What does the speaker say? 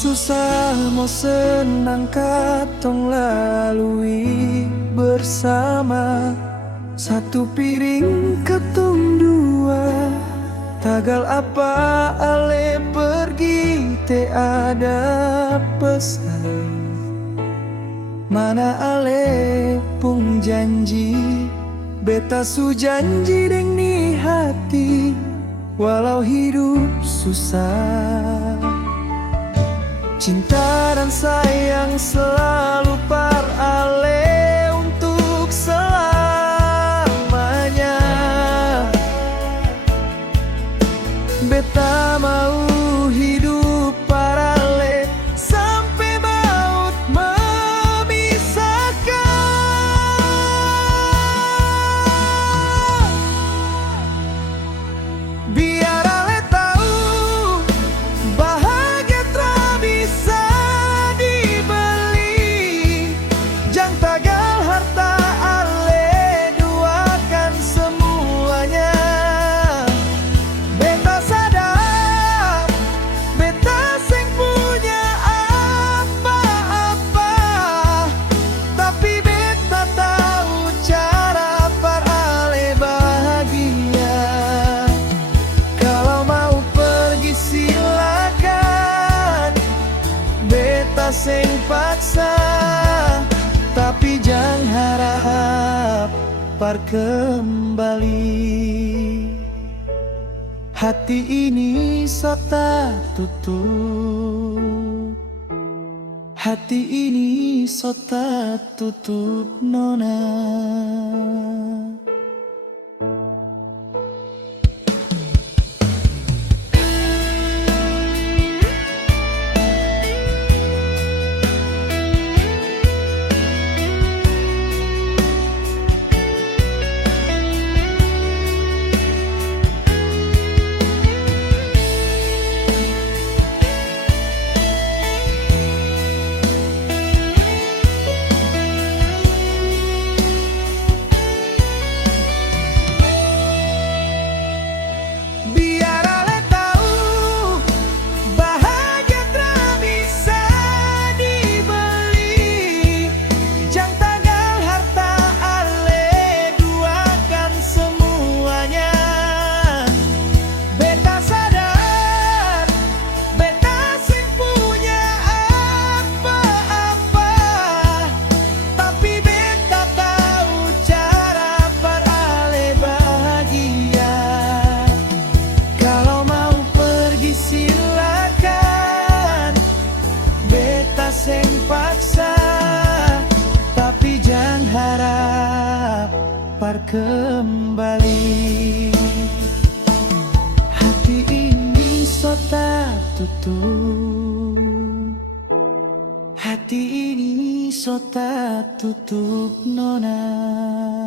susah mau senang katong lalui bersama. Satu piring ketong dua, tagal apa ale pergi te ada pesan. Mana ale pung janji, beta su janji deng ni hati, walau hidup susah. Cinta dan sayang selalu par ale untuk selamanya. Beta mau hidup par ale sampai maut memisahkan. Biar ale tahu bahagia tak bisa dibeli. Jang tagal harta ale duakan semuanya. Beta sadar beta seng punya apa-apa, tapi beta tahu cara par ale bahagia. Kalau mau pergi silakan, beta seng paksa, tapi jangan harap par kembali. Hati ini so tak tutup, hati ini so tak tutup nona. Biar ale tahu bahagia tak bisa dibeli. Jang tagal harta ale duakan semuanya. Beta sadar beta sing punya apa-apa, tapi beta tahu cara par ale bahagia. Kalau mau pergi silakan, beta seng paksa, tapi jangan harap par kembali. Hati ini so tak tutup, hati ini so tak tutup nona.